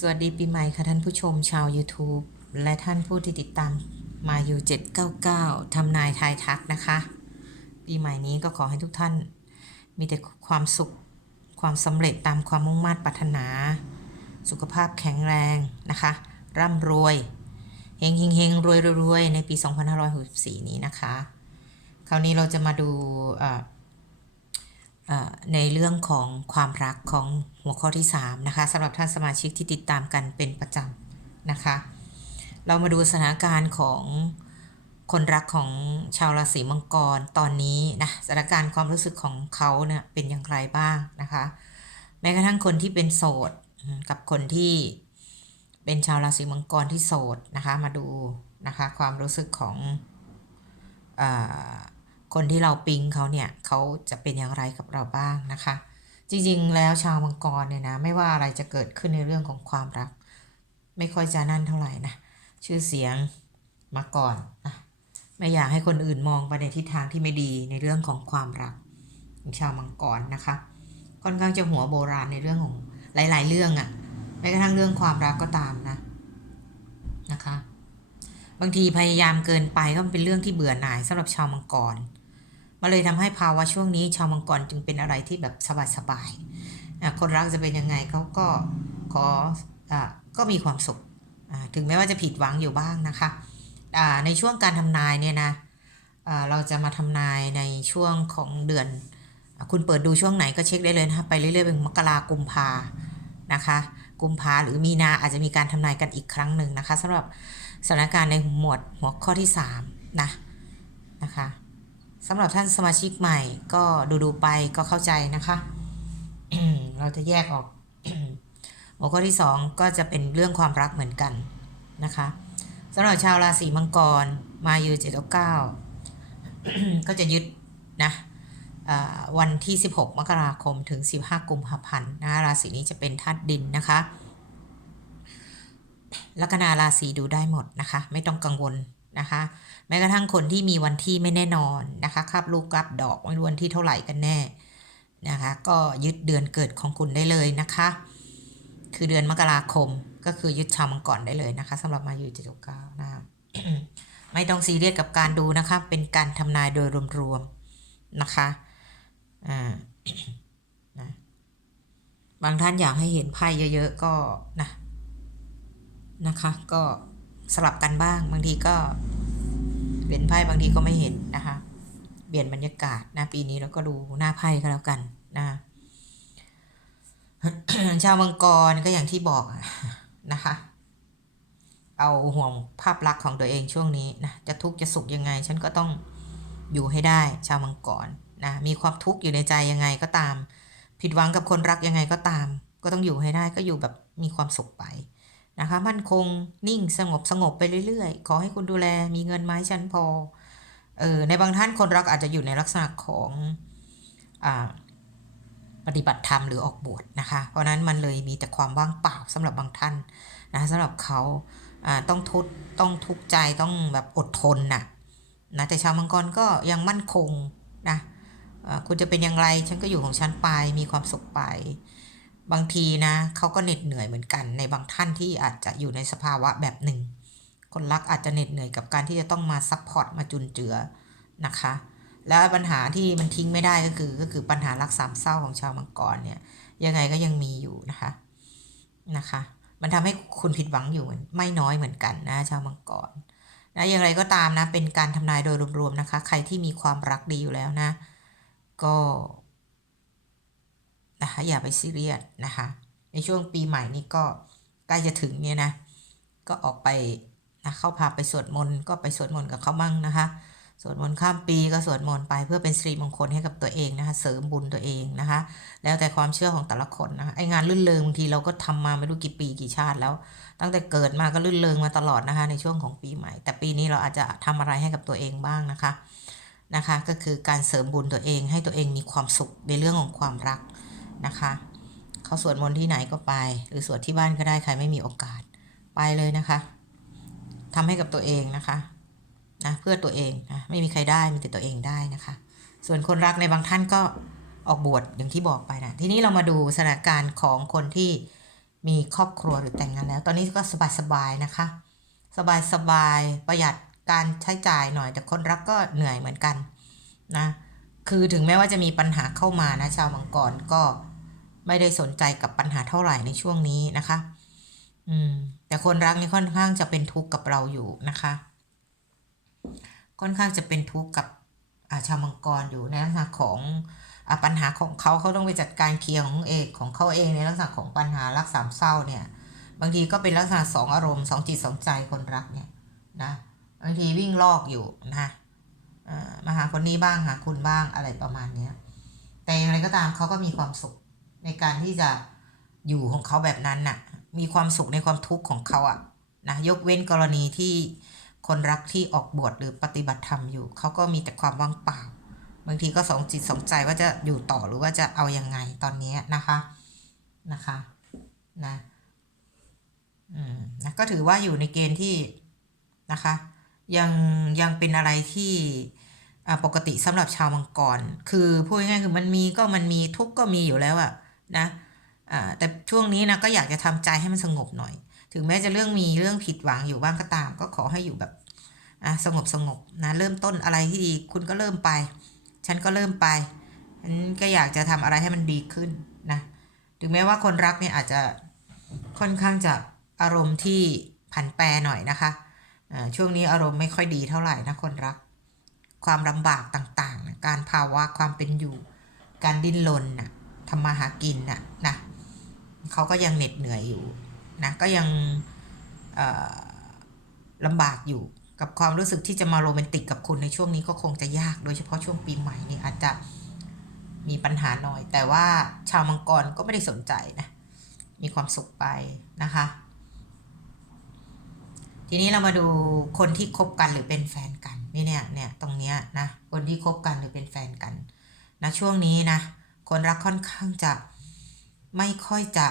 สวัสดีปีใหม่ค่ะท่านผู้ชมชาว YouTube และท่านผู้ที่ติดตามมาอยู่ 799ทำนายทายทักนะคะ ปีใหม่นี้ก็ขอให้ทุกท่าน มีแต่ความสุขความสำเร็จตามความมุ่งมั่นปรารถนา สุขภาพแข็งแรงนะคะ ร่ำรวยเฮงเฮงเฮงรวยรวยรวยในปี 2564 นี้นะคะ คราวนี้เราจะมาดูอ่อเอ่อ ในเรื่องของความรักของหัวข้อที่ 3 นะคะสำหรับท่านสมาชิกที่ติดตามกันเป็นประจำนะคะ เรามาดูสถานการณ์ของคนรักของชาวราศีมังกรตอนนี้นะสถานการณ์ความรู้สึกของเขาเนี่ยเป็นอย่างไรบ้างนะคะ แม้กระทั่งคนที่เป็นโสดกับคนที่เป็นชาวราศีมังกรที่โสดนะคะ มาดูนะคะความรู้สึกของอ คนที่เราปิงเขาเนี่ยเขาจะเป็นอย่างไรกับเราบ้างนะคะ จริงๆ แล้วชาวมังกรเนี่ยนะไม่ว่าอะไรจะเกิดขึ้นในเรื่องของความรัก ไม่ค่อยจะนั่นเท่าไหร่นะชื่อเสียงมาก่อนนะไม่อยากให้คนอื่นมองไปในทิศทางที่ไม่ดีในเรื่องของความรักของชาวมังกรนะคะ ค่อนข้างจะหัวโบราณในเรื่องของหลาย ๆ เรื่องอะ่ะแม้กระทั่งเรื่องความรักก็ตามนะนะคะ บางทีพยายามเกินไปก็เป็นเรื่องที่เบื่อหน่ายสำหรับชาวมังกร มันเลยทำให้ภาวะช่วงนี้ ชาวมังกรจึงเป็นอะไรที่แบบสบายๆคนรักจะเป็นยังไงเขาก็ขออะก็มีความสุขถึงแม้ว่าจะผิดหวังอยู่บ้างนะคะในช่วงการทำนายเนี่ยนะะเราจะมาทำนายในช่วงของเดือนอคุณเปิดดูช่วงไหนก็เช็คได้เลยนะคะไปเรื่อยๆเป็นมกรากุมภานะคะกุมภาหรือมีนาอาจจะมีการทำนายกันอีกครั้งหนึ่งนะคะสำหรับสถานการณ์ในหมวดหัวข้อที่3นะนะคะ สำหรับท่านสมาชิกใหม่ ก็ดูดูๆไปก็เข้าใจนะคะ เราจะแยกออกหัวข้อที่2ก็จะเป็นเรื่องความรักเหมือนกันนะคะสำหรับชาวราศีมังกรมายูเจ็ดเก้าก็จะยึดนะวันที่ 16 มกราคมถึง 15 กุมภาพันธ์นะราศีนี้จะเป็นธาตุดินนะคะลัคนาราศีดูได้หมดนะคะ ไม่ต้องกังวล นะคะ แม้กระทั่งคนที่มีวันที่ไม่แน่นอนนะคะคาบลูกกลับดอกไม่รู้วันที่เท่าไหร่กันแน่นะคะ ก็ยึดเดือนเกิดของคุณได้เลยนะคะ คือเดือนมกราคมก็คือยึดชาวมังกรได้เลยนะคะสำหรับมาอยูเจ็ดเก้านะคะไม่ต้องซีเรียสกับการดูนะคะ เป็นการทำนายโดยรวมๆนะคะอ่านะบางท่านอยากให้เห็นไพ่เยอะๆก็นะนะคะก็ สลับกันบ้าง บางทีก็เห็นไพ่บางทีก็ไม่เห็นนะคะ เปลี่ยนบรรยากาศนะปีนี้เราก็ดูหน้าไพ่ก็แล้วกันนะชาวมังกรก็อย่างที่บอกนะคะ เอาห่วงภาพลักษณ์ของตัวเองช่วงนี้นะจะทุกข์จะสุขยังไง ฉันก็ต้องอยู่ให้ได้ชาวมังกรนะมีความทุกข์อยู่ในใจยังไงก็ตาม ผิดหวังกับคนรักยังไงก็ตาม ก็ต้องอยู่ให้ได้ก็อยู่แบบมีความสุขไป นะคะ มั่นคงนิ่งสงบสงบไปเรื่อยๆ ขอให้คุณดูแลมีเงินไหมฉันพอเออในบางท่านคนรักอาจจะอยู่ในลักษณะของอ่าปฏิบัติธรรมหรือออกบวชนะคะ เพราะนั้นมันเลยมีแต่ความว่างเปล่าสำหรับบางท่านนะสำหรับเขาอ่าต้องทุกต้องทุกข์ใจต้องแบบอดทนน่ะนะแต่ชาวมังกรก็ยังมั่นคงนะคุณจะเป็นอย่างไรฉันก็อยู่ของฉันไปมีความสุขไป บางทีนะเขาก็เหน็ดเหนื่อยเหมือนกัน ในบางท่านที่อาจจะอยู่ในสภาวะแบบหนึ่ง คนรักอาจจะเหน็ดเหนื่อยกับการที่จะต้องมาซัพพอร์ตมาจุนเจือนะคะ แล้วปัญหาที่มันทิ้งไม่ได้ก็คือก็คือปัญหารักสามเศร้าของชาวมังกรเนี่ยยังไงก็ยังมีอยู่นะคะนะคะ มันทำให้คุณผิดหวังอยู่ไม่น้อยเหมือนกันนะชาวมังกรนะอย่างไรก็ตามนะเป็นการทำนายโดยรวมๆนะคะ ใครที่มีความรักดีอยู่แล้วนะ ก็ นะคะอย่าไปซีเรียสนะคะ ในช่วงปีใหม่นี้ก็ใกล้จะถึงเนี่ยนะ ก็ออกไปนะเข้าพาไปสวดมนต์ก็ไปสวดมนต์กับเขามั่งนะคะสวดมนต์ข้ามปีก็สวดมนต์ไปเพื่อเป็นสิริมงคลให้กับตัวเองนะคะ เสริมบุญตัวเองนะคะ แล้วแต่ความเชื่อของแต่ละคนนะคะไองานลื่นเริงบางทีเราก็ทำมาไม่รู้กี่ปีกี่ชาติแล้ว ตั้งแต่เกิดมาก็ลื่นเริงมาตลอดนะคะ ในช่วงของปีใหม่ แต่ปีนี้เราอาจจะทำอะไรให้กับตัวเองบ้างนะคะนะคะ ก็คือการเสริมบุญตัวเองให้ตัวเองมีความสุขในเรื่องของความรัก นะคะเขาสวดมนต์ที่ไหนก็ไป หรือสวดที่บ้านก็ได้ใครไม่มีโอกาสไปเลยนะคะทำให้กับตัวเองนะคะนะเพื่อตัวเองนะไม่มีใครได้มีแต่ตัวเองได้นะคะ ส่วนคนรักในบางท่านก็ออกบวชอย่างที่บอกไปนะทีนี้เรามาดูสถานการณ์ของคนที่มีครอบครัวหรือแต่งงานแล้ว ตอนนี้ก็สบายๆนะคะ สบายๆประหยัดการใช้จ่ายหน่อย แต่คนรักก็เหนื่อยเหมือนกันนะคือถึงแม้ว่าจะมีปัญหาเข้ามานะชาวมังกรก็ ไม่ได้สนใจกับปัญหาเท่าไหร่ในช่วงนี้นะคะ อืม แต่คนรักนี่ค่อนข้างจะเป็นทุกข์กับเราอยู่นะคะ ค่อนข้างจะเป็นทุกข์กับาชาวมังกรอยู่ในลักษณะของอปัญหาของเขาเขาต้องไปจัดการเคลียร์ของเอกของเขาเองในลักษณะของปัญหารักสามเศร้าเนี่ย บางทีก็เป็นลักษณะสองอารมณ์สองจิตสองใจคนรักเนี่ยนะบางทีวิ่งลอกอยู่นะมาหาคนนี้บ้างหาคุณบ้างอะไรประมาณเนี้ยแต่อย่างไรก็ตามเขาก็มีความสุข ในการที่จะอยู่ของเขาแบบนั้นน่ะ มีความสุขในความทุกข์ของเขาอะนะยกเว้นกรณีที่คนรักที่ออกบวชหรือปฏิบัติธรรมอยู่ เขาก็มีแต่ความว่างเปล่า บางทีก็สองจิตสองใจว่าจะอยู่ต่อหรือว่าจะเอายังไงตอนนี้นะคะนะคะนะอืมนะก็ถือว่าอยู่ในเกณฑ์ที่นะคะ ยังยังเป็นอะไรที่ปกติสำหรับชาวมังกร คือพูดง่ายๆคือมันมีก็มันมีทุกข์ก็มีอยู่แล้วอะ นะอ่าแต่ช่วงนี้นะก็อยากจะทำใจให้มันสงบหน่อย ถึงแม้จะเรื่องมีเรื่องผิดหวังอยู่บ้างก็ตาม ก็ขอให้อยู่แบบอะสงบสงบนะเริ่มต้นอะไรที่ดีคุณก็เริ่มไป ฉันก็เริ่มไปฉันก็อยากจะทำอะไรให้มันดีขึ้นนะถึงแม้ว่าคนรักเนี่ยอาจจะค่อนข้างจะอารมณ์ที่ผันแปรหน่อยนะคะอ่าช่วงนี้อารมณ์ไม่ค่อยดีเท่าไหร่นะคนรัก ความลำบากต่างๆ การภาวะความเป็นอยู่ การดิ้นรนนะ ทำมาหากินน่ะนะเขาก็ยังเหน็ดเหนื่อยอยู่นะก็ยังลำบากอยู่กับความรู้สึกที่จะมาโรแมนติกกับคุณในช่วงนี้ก็คงจะยาก โดยเฉพาะช่วงปีใหม่นี่อาจจะมีปัญหาหน่อย แต่ว่าชาวมังกรก็ไม่ได้สนใจนะมีความสุขไปนะคะ ทีนี้เรามาดูคนที่คบกันหรือเป็นแฟนกันนี่เนี่ยเนี่ยตรงเนี้ยนะคนที่คบกันหรือเป็นแฟนกันนะช่วงนี้นะ คนรักค่อนข้างจะไม่ค่อยจะ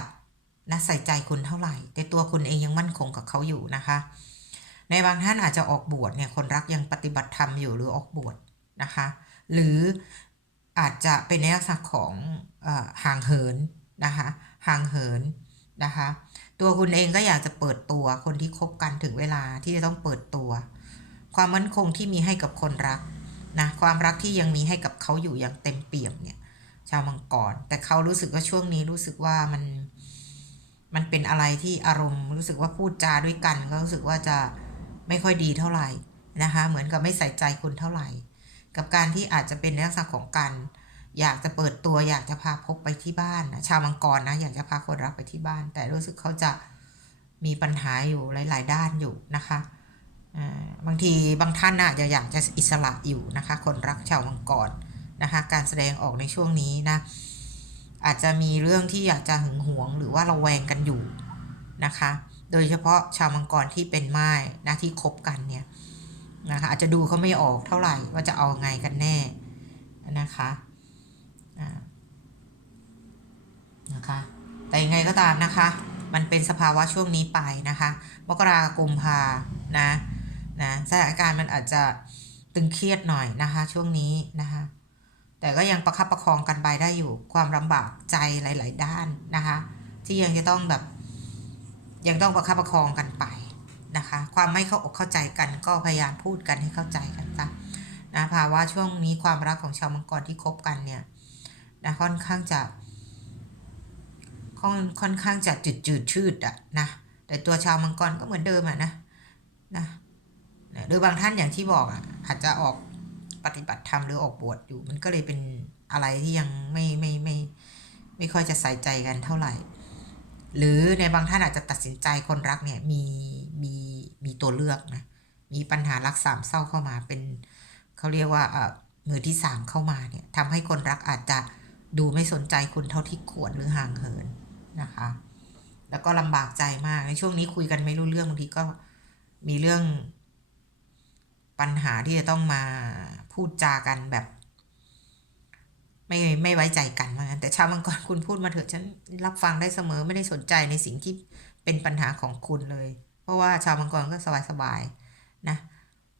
นะใส่ใจคุณเท่าไหร่ แต่ตัวคุณเองยังมั่นคงกับเขาอยู่นะคะ ในบางท่านอาจจะออกบวชเนี่ยคนรักยังปฏิบัติธรรมอยู่หรือออกบวชนะคะ หรืออาจจะเป็นในลักษณะของอห่างเหินนะคะห่างเหินนะคะ ตัวคุณเองก็อยากจะเปิดตัวคนที่คบกันถึงเวลาที่จะต้องเปิดตัว ความมั่นคงที่มีให้กับคนรักนะความรักที่ยังมีให้กับเขาอยู่อย่างเต็มเปี่ยมเนี่ย ชาวมังกร แต่เขารู้สึกว่าช่วงนี้รู้สึกว่ามัน มันเป็นอะไรที่อารมณ์ รู้สึกว่าพูดจาด้วยกันก็รู้สึกว่าจะไม่ค่อยดีเท่าไหร่นะคะ เหมือนกับไม่ใส่ใจคุณเท่าไหร่ กับการที่อาจจะเป็นลักษณะของการอยากจะเปิดตัวอยากจะพาพบไปที่บ้านนะชาวมังกรนะอยากจะพาคนรักไปที่บ้าน แต่รู้สึกเขาจะมีปัญหาอยู่หลาย ๆ ด้านอยู่นะคะบางทีบางท่านน่ะจะอยากจะอิสระอยู่นะคะ คนรักชาวมังกร นะคะการแสดงออกในช่วงนี้นะอาจจะมีเรื่องที่อยากจะหึงหวงหรือว่าระแวงกันอยู่นะคะ โดยเฉพาะชาวมังกรที่เป็นไม้นะที่คบกันเนี่ยนะคะอาจจะดูเขาไม่ออกเท่าไหร่ว่าจะเอาไงกันแน่นะคะนะคะแต่ยังไงก็ตามนะคะ มันเป็นสภาวะช่วงนี้ไปนะคะมกรากุมภานะนะสถานการณ์มันอาจจะตึงเครียดหน่อยนะคะ ช่วงนี้นะคะ แต่ก็ยังประคับประคองกันไปได้อยู่ความลำบากใจหลาย ๆ ด้านนะคะ ที่ยังจะต้องแบบ ยังต้องประคับประคองกันไปนะคะ ความไม่เข้าอกเข้าใจกันก็พยายามพูดกันให้เข้าใจกันซะนะภาวะช่วงนี้ความรักของชาวมังกรที่คบกันเนี่ยนะค่อนข้างจะค่อนค่อนข้างจะจืดจืดชืดอะนะแต่ตัวชาวมังกรก็เหมือนเดิมอะนะนะหรือบางท่านอย่างที่บอกอะอาจจะออก ปฏิบัติธรรมหรือออกบวชอยู่ มันก็เลยเป็นอะไรที่ยังไม่ไม่ไม่ไม่ค่อยจะใส่ใจกันเท่าไหร่ หรือในบางท่านอาจจะตัดสินใจคนรักเนี่ยมีมีมีตัวเลือกนะมีปัญหารักสามเศร้าเข้ามาเป็นเขาเรียกว่าเอ่อมือที่สามเข้ามาเนี่ยทำให้คนรักอาจจะดูไม่สนใจคุณเท่าที่ควรหรือห่างเหินนะคะ แล้วก็ลำบากใจมากในช่วงนี้คุยกันไม่รู้เรื่องบางทีก็มีเรื่อง ปัญหาที่จะต้องมาพูดจากันแบบ ไม่ไม่ไว้ใจกันว่างั้นแต่ชาวมังกรคุณพูดมาเถอะฉันรับฟังได้เสมอไม่ได้สนใจในสิ่งที่เป็นปัญหาของคุณเลย เพราะว่าชาวมังกรก็สบายๆนะ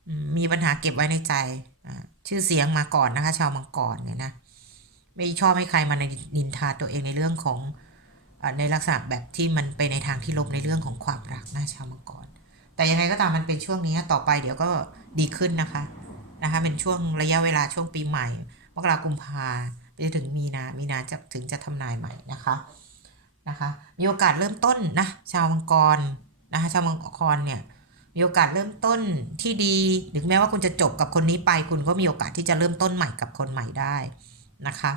อืมมีปัญหาเก็บไว้ในใจชื่อเสียงมาก่อนนะคะ ชาวมังกรเนี่ยนะไม่ชอบให้ใครมาในนินทาตัวเองในเรื่องของในลักษณะแบบที่มันไปในทางที่ลบในเรื่องของความรักนะชาวมังกร แต่ยังไงก็ตามมันเป็นช่วงนี้ต่อไปเดี๋ยวก็ดีขึ้นนะคะนะคะเป็นช่วงระยะเวลาช่วงปีใหม่มกรากุมภาไปถึงมีนา มีนาจะถึงจะทำนายใหม่นะคะนะคะมีโอกาสเริ่มต้นนะชาวมังกรนะคะชาวมังกรเนี่ยมีโอกาสเริ่มต้นที่ดีถึงแม้ว่าคุณจะจบกับคนนี้ไป คุณก็มีโอกาสที่จะเริ่มต้นใหม่กับคนใหม่ได้นะคะ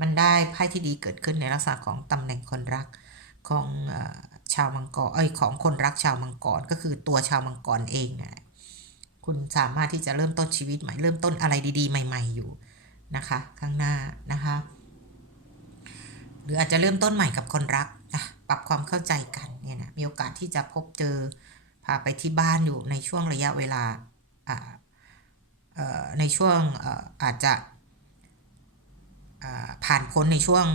มันได้ไพ่ที่ดีเกิดขึ้นในลักษณะของตำแหน่งคนรัก ของอชาวมังกรเอ้ยของคนรักชาวมังกรก็คือตัวชาวมังกรเองนะคุณสามารถที่จะเริ่มต้นชีวิตใหม่เริ่มต้นอะไรดีๆ ใหม่ ๆอยู่นะคะ ข้างหน้านะคะ หรืออาจจะเริ่มต้นใหม่กับคนรักนะปรับความเข้าใจกันเนี่ยนะมีโอกาสที่จะพบเจอพาไปที่บ้านอยู่ในช่วงระยะเวลาในช่วงอาจจะผ่านพ้นในช่วง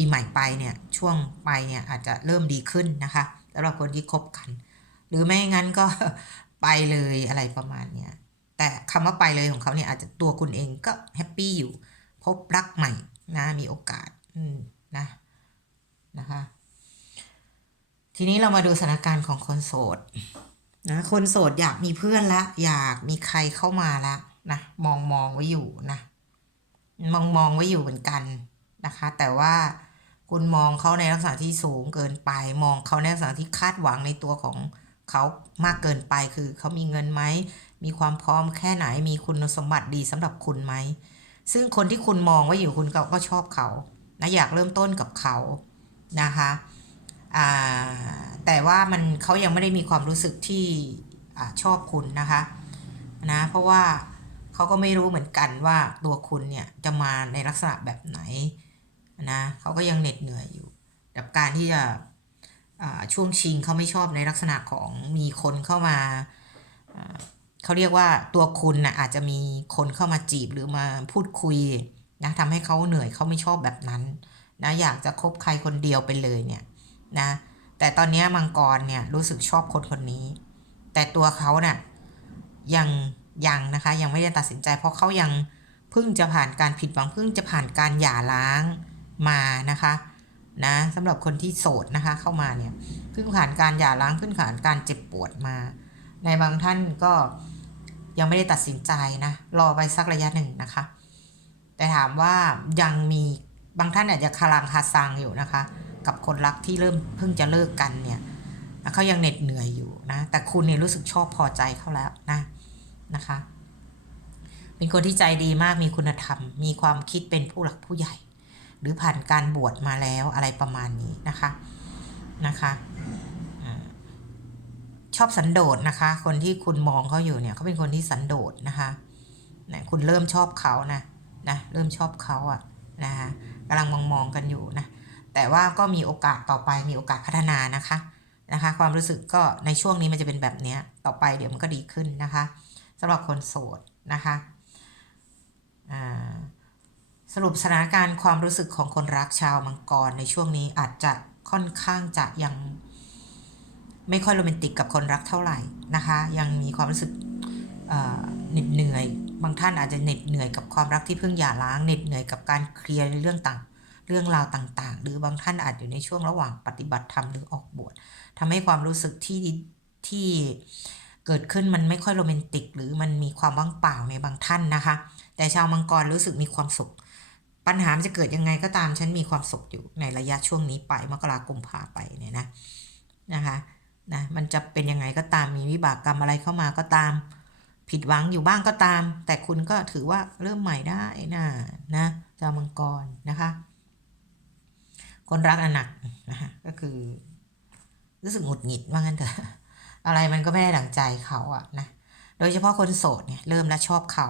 ปีใหม่ไปเนี่ยช่วงไปเนี่ยอาจจะเริ่มดีขึ้นนะคะสำหรับคนที่คบกัน หรือไม่งั้นก็ไปเลยอะไรประมาณเนี้ยแต่คำว่าไปเลยของเขาเนี่ยอาจจะตัวคุณเองก็แฮปปี้อยู่ พบรักใหม่นะมีโอกาสอืนะนะคะทีนี้เรามาดูสถานการณ์ของคนโสดนะคนโสดอยากมีเพื่อนละ อยากมีใครเข้ามาละนะมองมองไว้อยู่นะมองมองไว้อยู่เหมือนกันนะคะ แต่ว่า คุณมองเขาในลักษณะที่สูงเกินไป มองเขาในลักษณะที่คาดหวังในตัวของเขามากเกินไปคือเขามีเงินไหม มีความพร้อมแค่ไหน มีคุณสมบัติดีสำหรับคุณไหม ซึ่งคนที่คุณมองไว้อยู่คุณก็ก็ชอบเขานะอยากเริ่มต้นกับเขานะคะแต่ว่ามันเขายังไม่ได้มีความรู้สึกที่อชอบคุณนะคะนะเพราะว่าเขาก็ไม่รู้เหมือนกันว่าตัวคุณเนี่ยจะมาในลักษณะแบบไหน นะเขาก็ยังเหน็ดเหนื่อยอยู่กับการที่จะช่วงชิงเขาไม่ชอบในลักษณะของมีคนเข้ามาเขาเรียกว่าตัวคุณนะอาจจะมีคนเข้ามาจีบหรือมาพูดคุยนะทำให้เขาเหนื่อยเขาไม่ชอบแบบนั้นนะอยากจะคบใครคนเดียวไปเลยเนี่ยนะแต่ตอนนี้มังกรเนี่ยรู้สึกชอบคนคนนี้ แต่ตัวเขาเนี่ยยังยังนะคะยังไม่ได้ตัดสินใจเพราะเขายังเพิ่งจะผ่านการผิดหวังเพิ่งจะผ่านการหย่าร้าง มานะคะนะสำหรับคนที่โสดนะคะเข้ามาเนี่ยเพิ่งผ่านการหย่าร้างเพิ่งผ่านการเจ็บปวดมา ในบางท่านก็ยังไม่ได้ตัดสินใจนะรอไปสักระยะหนึ่งนะคะ แต่ถามว่ายังมีบางท่านอาจจะคารังคาซังอยู่นะคะ กับคนรักที่เริ่มเพิ่งจะเลิกกันเนี่ยเขายังเหน็ดเหนื่อยอยู่นะ แต่คุณเนี่ยรู้สึกชอบพอใจเขาแล้วนะนะคะ เป็นคนที่ใจดีมากมีคุณธรรม มีความคิดเป็นผู้หลักผู้ใหญ่ หรือผ่านการบวชมาแล้วอะไรประมาณนี้นะคะนะคะชอบสันโดษนะคะ คนที่คุณมองเขาอยู่เนี่ยเขาเป็นคนที่สันโดษนะคะนะคุณเริ่มชอบเขานะนะเริ่มชอบเขาอะนะคะกำลังมองมองกันอยู่นะแต่ว่าก็มีโอกาสต่อไปมีโอกาสพัฒนานะคะนะคะ ความรู้สึกก็ในช่วงนี้มันจะเป็นแบบนี้ต่อไปเดี๋ยวมันก็ดีขึ้นนะคะสำหรับคนโสดนะคะอ่า สรุปสถานการณ์ความรู้สึกของคนรักชาวมังกรในช่วงนี้อาจจะค่อนข้างจะยัง ไม่ค่อยโรแมนติกกับคนรักเท่าไหร่นะคะ ยังมีความรู้สึกเหน็ดเหนื่อย บางท่านอาจจะเหน็ดเหนื่อยกับความรักที่เพิ่งหย่าร้างเหน็ดเหนื่อยกับการเคลียร์เรื่องต่างเรื่องราวต่าง ๆ หรือบางท่านอาจอยู่ในช่วงระหว่างปฏิบัติธรรมหรือออกบวชทำให้ความรู้สึกที่ที่เกิดขึ้นมันไม่ค่อยโรแมนติก หรือมันมีความว่างเปล่าในบางท่านนะคะ แต่ชาวมังกรรู้สึกมีความสุข ปัญหาจะเกิดยังไงก็ตามฉันมีความสุขอยู่ในระยะช่วงนี้ไปมกราคมพาไปเนี่ยนะนะคะนะมันจะเป็นยังไงก็ตามมีวิบากกรรมอะไรเข้ามาก็ตาม ผิดหวังอยู่บ้างก็ตาม แต่คุณก็ถือว่าเริ่มใหม่ได้นะนะชาวมังกรนะคะ คนรักอนักนะคะก็คือ รู้สึกหงุดหงิดว่างั้นเถอะอะไรมันก็ไม่ได้ดั่งใจเขาอะนะโดยเฉพาะคนโสดเนี่ยเริ่มแล้วชอบเขา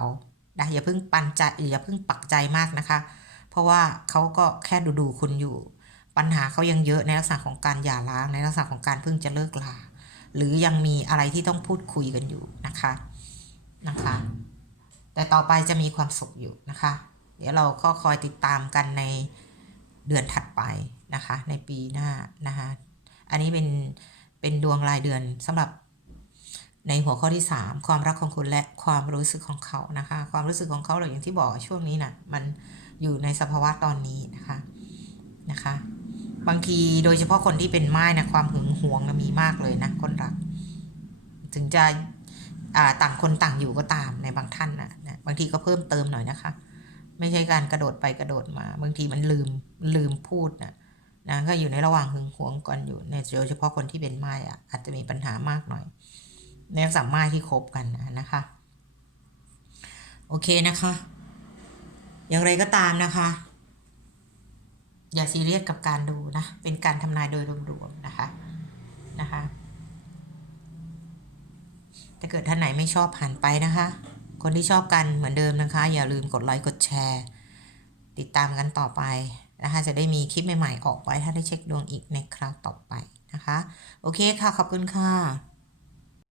นะอย่าเพิ่งปันใจอย่าเพิ่งปักใจมากนะคะ เพราะว่าเขาก็แค่ดูดูคุณอยู่ ปัญหาเขายังเยอะในลักษณะของการหย่าร้างในลักษณะของการเพิ่งจะเลิกลาหรือยังมีอะไรที่ต้องพูดคุยกันอยู่นะคะนะคะ แต่ต่อไปจะมีความสุขอยู่นะคะ เดี๋ยวเราก็คอยติดตามกันในเดือนถัดไปนะคะ ในปีหน้านะคะอันนี้เป็นเป็นดวงรายเดือนสำหรับในหัวข้อที่ 3 ความรักของคุณและความรู้สึกของเขานะคะ ความรู้สึกของเขาเราอย่างที่บอกช่วงนี้นะ่ะมัน อยู่ในสภาวะตอนนี้นะคะนะคะ บางทีโดยเฉพาะคนที่เป็นไม้นะความหึงหวงนะมีมากเลยนะคนรัก ถึงจะต่างคนต่างอยู่ก็ตามในบางท่านนะนะบางทีก็เพิ่มเติมหน่อยนะคะ ไม่ใช่การกระโดดไปกระโดดมา บางทีมันลืมลืมพูดนะนะก็อยู่ในระหว่างหึงหวงกันอยู่ในโดยเฉพาะคนที่เป็นไม้อะอาจจะมีปัญหามากหน่อย ในลักษณะไม้ที่คบกันนะนะคะ โอเคนะคะ อย่างไรก็ตามนะคะ อย่าซีเรียสกับการดูนะ เป็นการทำนายโดยรวมๆนะคะนะคะถ้าเกิดท่านไหนไม่ชอบผ่านไปนะคะ คนที่ชอบกันเหมือนเดิมนะคะ อย่าลืมกดไลค์กดแชร์ ติดตามกันต่อไปนะคะจะได้มีคลิปใหม่ๆออกไป ถ้าได้เช็คดวงอีกในคราวต่อไปนะคะ โอเคค่ะ ขอบคุณค่ะ